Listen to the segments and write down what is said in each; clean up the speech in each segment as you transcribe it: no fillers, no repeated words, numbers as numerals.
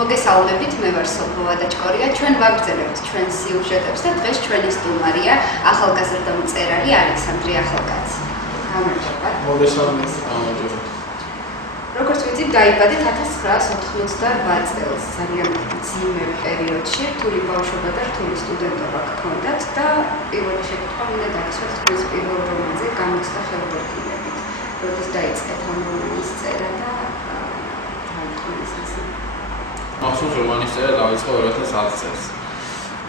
მოგესალმებით, მე ვარ სოფო ვადაჩკორია. ჩვენ ვაგრძელებთ ჩვენს სიუჟეტებს და დღეს ჩვენი სტუმარია ახალგაზრდა მწერალი ალექსანდრე ახალკაცი. გამარჯობა. მოგესალმებით. როგორც ვიცით, დაიბადეთ 1988 წელს, ძალიან მძიმე პერიოდში, რთული ბავშვობა და რთული სტუდენტობა გქონდათ და პირველი შეკითხვა მინდა დაგისვათ თქვენს პირველ რომანზე გამოცდა ხელბურთილებით. როდის დაიწყეთ ამ რომანის წერა და მახსოვს რომანის წერა დაიწყო 2010 წელს.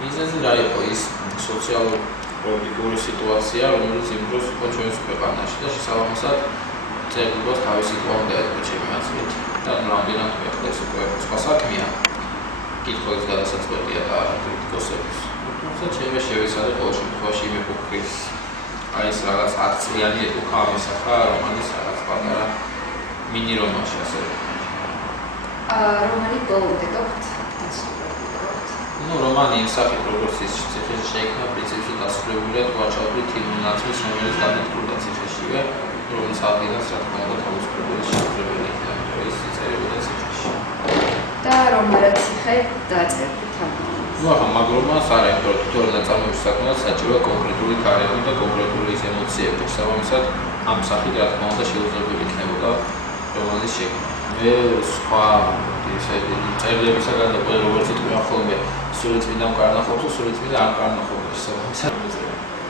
მიზეზი რა იყო ის სოციალურ-პოლიტიკური სიტუაცია, რომელიც იმ დროს იყო ჩვენს ქვეყანაში და შესაბამისად წერილობას თავისი თვალით დაეწყო ჩემი აზრით. და რამდენად მეხდეს უკვე სხვა საქმეა. კითხვის გადასაწყვეტია და კრიტიკოსების. თუმცა ჩემი შევეცადე ყოველ შემთხვევაში იმ ეპოქის ეს რაღაც 10 წლიანი ეპოქა ამისახა რომანის რაღაც პატარა მინი რომანში ასე. რომანი ბოლომდე გაქვთ? რომანი იმ სახით, როგორც ის ციხეში შეიქმნა, პრინციპში დასრულებულია ვაჭრობრივი თილმუნაცმის, რომელიც გადადგურდა ციხეშივე, რომელიც ადგილას რა თქმა უნდა თავისუფლად შეუძლებელი იქნა, რომ ის იწერებოდა ციხეში. და რომ არა ციხე დაწერთ ამ. ახლა მაგ რომანს არა, იმიტომ რომ თვითონ ნაწარმოების საკმაოდ საჭიროა კონკრეტული გარემო და კონკრეტული ემოციები. შესაბამისად, ამ სახით რა თქმა უნდა შეუძლებელი იქნებოდა რომანის შექმნა. მე სხვა წერილებისაგან და ყველა როგორც იტყვია ხოლმე სულიწმიდა მკარნახობს და სულიწმიდა არ მკარნახობს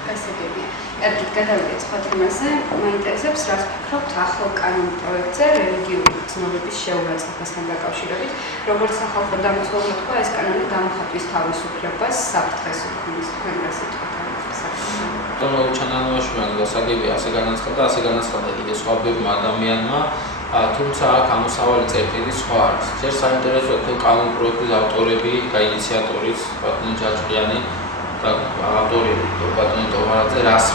გასაგებია. ერთით გადავიდეთ სხვა თემაზე. მაინტერესებს რას ფიქრობთ ახალ კანონ პროექტზე რელიგიური ცნობების შეურაცხყოფასთან დაკავშირებით, როგორც სახალხო დამცველმა თქვა, ეს კანონი გამოხატვის თავისუფლებას საფრთხეს უქმნის. თქვენ რა სიტყვით ამბობთ? ჩანანოაშვილმა გასაგებია ასე განაცხადა კიდე სხვა ბევრმა ადამიანმა. თუმცა აქ ამოსავალი წერტილი სხვა არის. ჯერ საინტერესოა თუ კანონ პროექტის ავტორები და ინიციატორიც ბატონი ჯაჭვიანი და ავტორი ბატონი ტომარაძე რას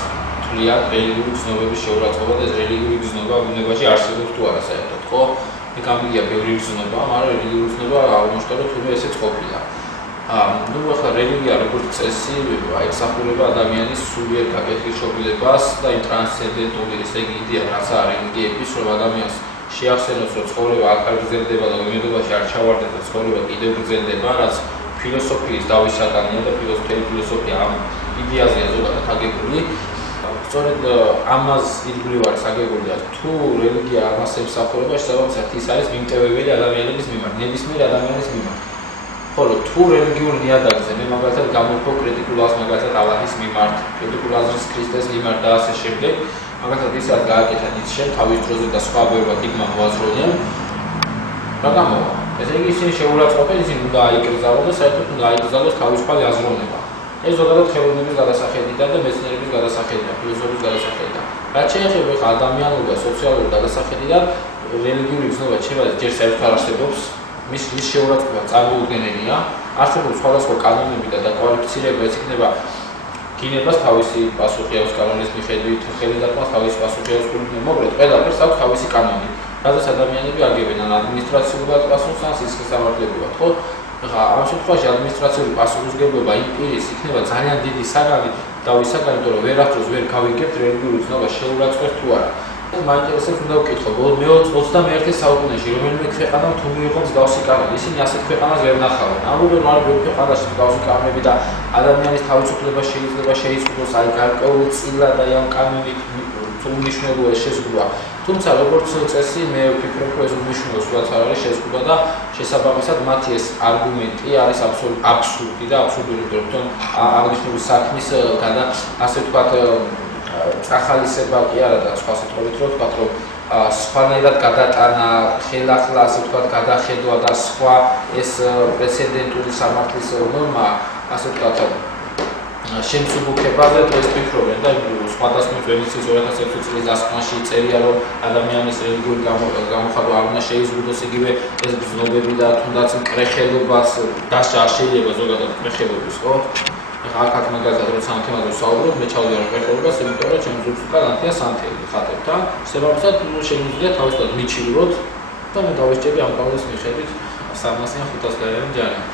თვლიან რელიგიური გზნობების შეურაცხყოფა და ეს რელიგიური გზნობა ბუნებაში არსებობს თუ არა საერთოდ, ხო? მე გამიგია ბევრი გზნობა, მაგრამ რელიგიური გზნობა აღმოჩნდა რომ თუნდაც ესეც ყოფილა. ახლა რელიგია როგორც წესი აისახულება ადამიანის სულიერ გაკეთილშობილებას და იმ ტრანსცენდენტული ესე იგი იდეა რაც არის რელიგიების რომ ადამიანს შეახსენოს რომ ცხოვრება აქ გრძელდება და იმედობაში არ ჩავარდება და ცხოვრება კიდევ გრძელდება, რაც ფილოსოფიის დავისაგანია და ფილოსოფია ამ იდეაზეა ზოგადად აგებული. სწორედ ამას ირგვლივ არის აგებული და თუ რელიგია ამას ემსახურება, შესაბამისად ის არის მიმტევებელი ადამიანების მიმართ, ნებისმიერ ადამიანის მიმართ. ხოლო თუ რელიგიურ ნიადაგზე მე მაგალითად გამოვხო კრიტიკულ აზრს მაგალითად ალაჰის მიმართ, კრიტიკულ აზრს ქრისტეს მიმართ და ასე შემდეგ, მაგალითად ისაც გააკეთა ნიცშემ თავის დროზე და სხვა ბევრად იქმა მოაზროვნემ, რა გამოვა? ესე იგი ისინი შეურაცხყოფენ, ისინი უნდა აიკრძალონ და საერთოდ უნდა აიკრძალოს თავისუფალი აზროვნება. ეს ზოგადად ხელოვნების გადასახედიდან და მეცნიერების გადასახედიდან, ფილოსოფიის გადასახედიდან. რაც შეეხება ხა ადამიანურ და სოციალურ გადასახედიდან, რელიგიური გზნობა შეიძლება ჯერ საერთოდ არ არსებობს. მის შეურაცხყოფა წარმოუდგენელია. არსებობს სხვადასხვა კანონები და დაკვალიფიცირება, ეს იქნება გინებას თავისი პასუხი აქვს კანონის მიხედვით, ხელისაყრას თავისი პასუხი აქვს კულტურით, მოკლედ ყველაფერს აქვს თავისი კანონი. რადგან ადამიანები აგებენ ან ადმინისტრაციულად პასუხს, ან სისხლისამართლებრივად, ხო? ახლა ამ შემთხვევაში ადმინისტრაციული პასუხისმგებლობა იმ პირის იქნება ძალიან დიდი საგანი, დავისაგანი, იმიტომ რომ ვერასდროს ვერ გავიგებთ რელიგიური გზნობა შეურაცხყოფს თუ არა. მაინტერესებს უნდა ვკითხო, მე-21 საუკუნეში რომელიმე ქვეყანამ თუ მიიღო მსგავსი კანონი, ისინი ასეთ ქვეყანას ვერ ნახავენ. ამბობენ, რომ ბევრ ქვეყანაში მსგავსი კანონები და ადამიანის თავისუფლება შეიძლება შეიზღუდოს, აი გარკვეული წილა და ამ კანონით უმნიშვნელოა შეზღუდვა. თუმცა როგორც წესი, მე ვფიქრობ, რომ ეს უმნიშვნელო სულაც არ არის შეზღუდვა და შესაბამისად მათი ეს არგუმენტი არის აბსურდი და აბსურდული, რომ აღნიშნული საქმის ასე ვთქვათ წახალისება კი არა და სხვა სიტყვებით რომ ვთქვათ, რომ სხვანაირად გადატანა, ხელახლა ასე ვთქვათ გადახედვა და სხვა ეს პრეცედენტული სამართლის ნორმა ასე ვთქვათ შემსუბუქებაზე ეს ფიქრობენ და სხვადასხვა პრინციპის 2006 წლის დასკვნაში წერია, რომ ადამიანის რელიგიური გამოხატვა არ უნდა შეიზღუდოს იგივე ეს გზნობები და თუნდაც მკრეხელობას დასჭა არ შეიძლება ზოგადად მკრეხელობის, ხო? აქ მაგალითად როცა ამ თემაზე ვსაუბრობ, მე ჩავდივარ მკრეხელობას, იმიტომ რომ ჩემს ძუძს უკან ანთია სანთელი ხატებთ და შესაბამისად შემიძლია თავისუფლად მიჩივროთ და მე დავისჭები ამ კანონის მიხედვით 300-500 გაერანი ჯარით.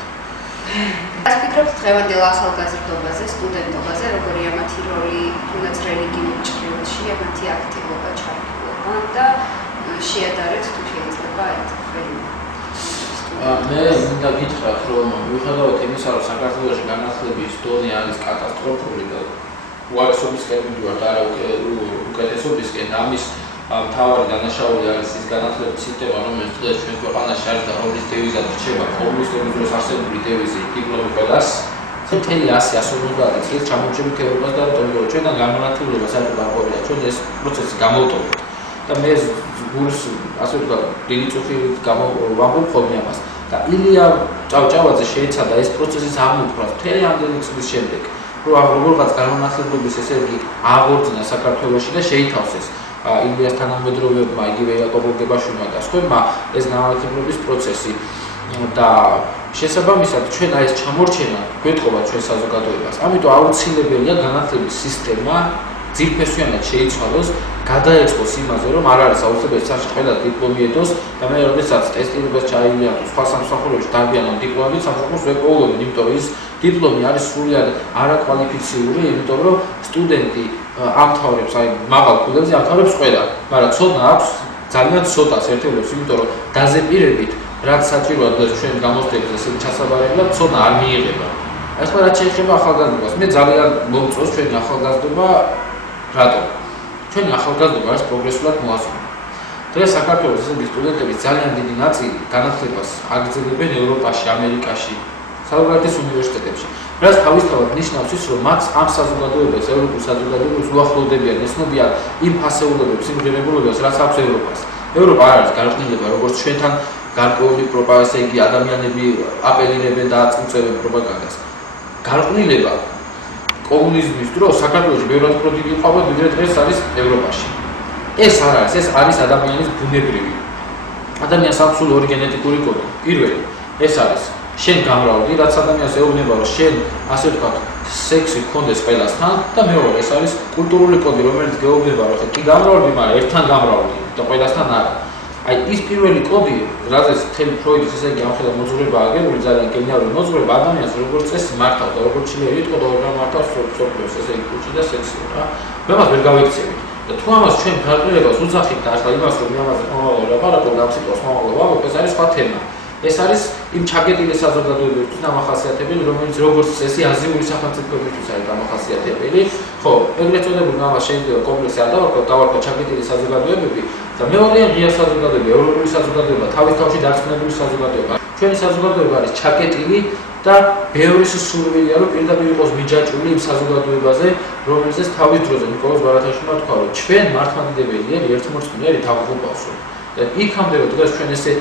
რას ფიქრობთ დღევანდელ ახალგაზრდობაზე, სტუდენტობაზე, როგორია მათი როლი თუნდაც რელიგიურ ჭრილში, მათი აქტივობა, ჩართულობა და შეადარეთ თუ შეიძლება ერთ მე მინდა გითხრათ, რომ მიუხედავად იმისა, რომ საქართველოში განათლების დონე არის კატასტროფული და უარესობისკენ მიდივართ არა უკეთესობისკენ, ამის მთავარი დანაშაული არის ის განათლების სისტემა, რომელიც დღეს ჩვენ ქვეყანაში არის და რომლის დევიზად რჩება კომუნისტების დროს არსებული დევიზი დიპლომი ყველას. მთელი 100-150 წლის ჩამორჩებით ევროპას და რატომ ჩვენთან განმანათლებლობა საერთოდ არ ყოფილა, ჩვენ ეს პროცესი გამოვტოვეთ. და მე გულს ასე ვთქვათ, დიდი წუთით ვამბობ ხოლმე ამას. და ილია ჭავჭავაძე შეეცადა ეს პროცესის ამოწურვას მთელი ამდენი წლის შემდეგ, რომ როგორღაც განმანათლებლობის ესე იგი აღორძინა საქართველოში და შეითავსეს ილიას თანამედროვეებმა, იგივე იაკობ გოგებაშვილმა და სხვებმა ეს განმანათლებლობის პროცესი და შესაბამისად ჩვენ ეს ჩამორჩენა გვეთყობა ჩვენ საზოგადოებას. ამიტომ აუცილებელია განათლების სისტემა ძირფესვიანად შეიცვალოს, გადაეწყოს იმაზე, რომ არ არის აუცილებელი საერთოდ ყველა დიპლომი ედოს და მე როდესაც ტესტირებას ჩაივლიან სხვა სამსახურებში დარბიან ამ დიპლომებით, სამსახურს ვერ პოულობენ, იმიტომ რომ ის დიპლომი არის სრულად არაკვალიფიციური, იმიტომ რომ სტუდენტი ამთავრებს, აი მაღალ ქულებზე ამთავრებს ყველა, მაგრამ ცოდნა აქვს ძალიან ცოტას ერთეულებს, იმიტომ რომ დაზეპირებით რაც საჭიროა დღეს ჩვენ გამოსდებით ესე ჩასაბარებლად, ცოდნა არ მიიღება. ახლა რაც შეეხება ახალგაზრდობას, მე ძალიან მომწონს ჩვენი ახალგაზრდობა. რატომ? ჩვენი ახალგაზრდობა არის პროგრესულად მოაზროვნე. დღეს საქართველოს ესეთი სტუდენტების ძალიან დიდი ნაწილი განათლებას აგრძელებენ ევროპაში, ამერიკაში, საზღვარგარეთის უნივერსიტეტებში. რაც თავისთავად ნიშნავს ის, რომ მათ ამ საზოგადოებას, ევროპულ საზოგადოებას უახლოვდებიან, ესნობიან იმ ფასეულებებს, იმ ღირებულებებს, რაც აქვს ევროპას. ევროპა არ არის გარყვნილება, როგორც ჩვენთან გარკვეული პროპაგანდა, იგი ადამიანები აპელირებენ და აწმწევენ პროპაგანდას. გარყვნილება კომუნიზმის დროს საქართველოში ბევრად უფრო დიდი იყო, ვიდრე დღეს არის ევროპაში. ეს არ არის, ეს არის ადამიანის ბუნებრივი. ადამიანს აქვს სულ ორი გენეტიკური კოდი. პირველი, ეს არის შენ გამრავლდი, რაც ადამიანს ეუბნება, რომ შენ ასე ვთქვათ, სექსი გქონდეს ყველასთან და მეორე, ეს არის კულტურული კოდი, რომელიც გეუბნება, რომ კი გამრავლდი, მაგრამ ერთთან გამრავლდი და ყველასთან არა. აი ის პირველი კოდი, რაზეც მთელი ფროიდის ესე იგი ამხელა მოძღვრება აგებული, ძალიან გენიალური მოძღვრება ადამიანს როგორც წესი მართავდა, როგორც შეიძლება იტყოდა, რომ მართავს სოფლიოს ესე იგი კუჩი და სექსი რა. მე მას ვერ გავექცევით. და თუ ამას ჩვენ გარყვნილებას უძახით და ახლა იმას რომ ამაზე ლაპარაკობ და ამ სიტყვას მოვაყოლებ, ეს არის სხვა თემა. ეს არის იმ ჩაგეტილი საზოგადოებისთვის დამახასიათებელი, რომელიც როგორც წესი აზიური სახელმწიფოებისთვის არის დამახასიათებელი. ხო, ეგრეთ წოდებული ამას შეიძლება კომპლექსი არ დავარქვა ჩაგეტილი საზოგადოებები და მეორეა ღია საზოგადოება, ევროპული საზოგადოება, თავის თავში დარწმუნებული საზოგადოება. ჩვენი საზოგადოება არის ჩაგეტილი და ბევრის სურვილია, რომ პირდაპირ იყოს მიჯაჭვული იმ საზოგადოებაზე, რომელზეც თავის დროზე ნიკოლოზ ბარათაშვილმა თქვა, რომ ჩვენ მართლმადიდებელია ერთმორწმუნეები თავგუფალსო. და იქამდე რომ დღეს ჩვენ ესე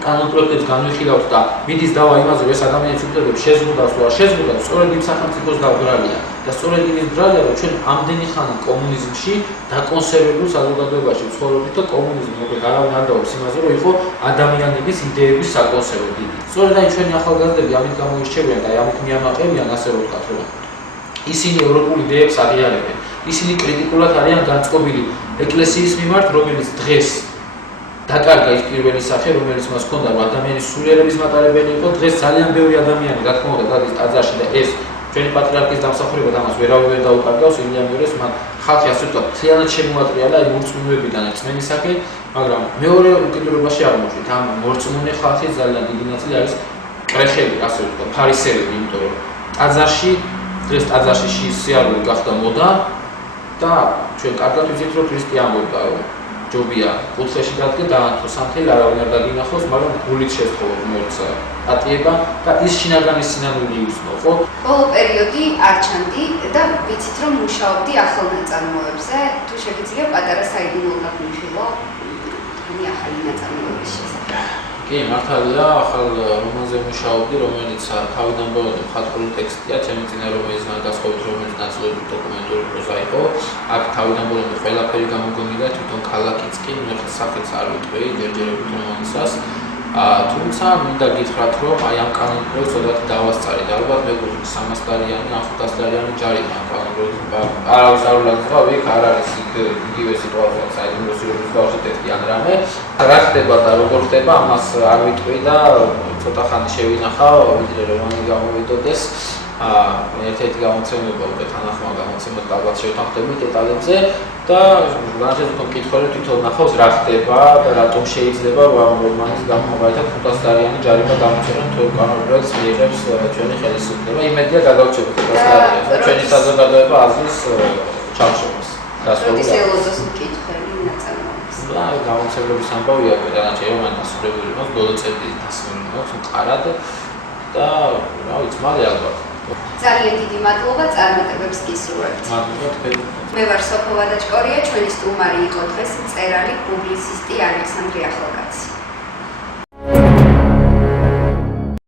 კანონპროექტებს განვიხილავთ და მიდის დავა იმაზე, რომ ეს ადამიანის უფლებები შეზღუდავს თუ არ შეზღუდავს, სწორედ იმ სახელმწიფოს დაბრალია და სწორედ იმის ბრალია, რომ ჩვენ ამდენი ხანი კომუნიზმში დაკონსერვებულ საზოგადოებაში ვცხოვრობთ და კომუნიზმი მოკლედ არავინ არ დაობს იმაზე, რომ იყო ადამიანების იდეების საკონსერვო დიდი. სწორედ აი ჩვენი ახალგაზრდები ამით გამოირჩევიან და ამით მიამაყებიან, ასე რომ ვთქვათ, რომ ისინი ევროპულ იდეებს აღიარებენ. ისინი კრიტიკულად არიან განწყობილი ეკლესიის მიმართ, რომელიც დღეს დაკარგა ის პირველი სახე, რომელიც მას ჰქონდა, რომ ადამიანის სულიერების მატარებელი იყო. დღეს ძალიან ბევრი ადამიანი, რა თქმა უნდა, გადის ტაძარში და ეს ჩვენი პატრიარქის დამსახურება და ამას ვერავინ ვერ დაუკარგავს, ილია მიორეს მათ ხალხი ასე ვთქვათ, მთლიანად შემოატრიალა იმ მორწმუნეებიდან წმენისაკენ, მაგრამ მეორე უკიდურებაში არ მოხვით. ამ მორწმუნე ხალხის ძალიან დიდი ნაწილი არის კრეხები, ასე ვთქვათ, ფარისეები, იმიტომ რომ დღეს ტაძარში სიარული გახდა მოდა და ჩვენ კარგად ვიცით, რომ ქრისტე ამბობდა, რომ ჯობია კუთხეში დადგე დაანთო სამთელი არავინ არ დაგინახოს, მაგრამ გულით შესთხოვოთ მოეცა პატიება და ის შინაგანის სინამდვილე იუსნო, ხო? ბოლო პერიოდი არ ჩანდი და ვიცით რომ მუშაობდი ახალ ნაწარმოებზე, თუ შეგიძლია პატარა საიდუმლო გაგმიშვილო თქვენი ახალი ნაწარმოების შესახებ. კი, მართალია, ახალ რომანზე მუშაობდი, რომელიც თავიდან ბოლომდე მხატვრული ტექსტია, ჩემი წინა რომანის განსხვავებით, რომელიც ნაწილობრივ დოკუმენტური პროზა იყო. აქ თავიდან ბოლომდე ყველაფერი გამოგონილი და თვითონ ქალაქიც კი, სახეც არ ვიტყვი, ჯერჯერობით რომანისას. თუმცა მინდა გითხრათ, რომ აი ამ კანონპროექტს ოდათ დავასწარი და ალბათ მეგობრებო 300-დარიანი, 500-დარიანი ჯარი ამ კანონპროექტს. არავის არ ვლაგზავ, იქ არ არის იგივე სიტუაცია, საიდუმლო სივრცის ბავშვი ტექსტი ან რამე. რა ხდება და როგორ ხდება, ამას არ ვიტყვი და ცოტა ხანი შევინახავ, ვიდრე რომანი გამოვიდოდეს. ერთ-ერთი გამოცემება უკვე თანახმოვან გამოცემად ალბათ შევთანხმდებით დეტალებზე და განაცხადეთ თვითონ კითხვები თვითონ ნახავს რა ხდება და რატომ შეიძლება რომანის გამომართა 500-დანიანი ჯარიმა გამოწერონ თუ კანონმდებლს მიიღებს ჩვენი ხელისუფლება. იმედია გადავჭერთ 500-დანიანს და ჩვენი საზოგადოება აზრის ჩახშობას. როდის ელოძოს კითხვები ნაწარმოებს. და გამოცემების ამბავია გადაჭერა მან ასურებული მოს ბოლო წელი ასურებული მოს მყარად და რა ვიცი მალე ალბათ ძალიან დიდი მადლობა წარმატებებს გისურვებთ. მადლობა თქვენ. მე ვარ სოფო ვადაჭკორია, ჩვენი სტუმარი იყო დღეს მწერალი პუბლიცისტი ალექსანდრე ახალკაცი.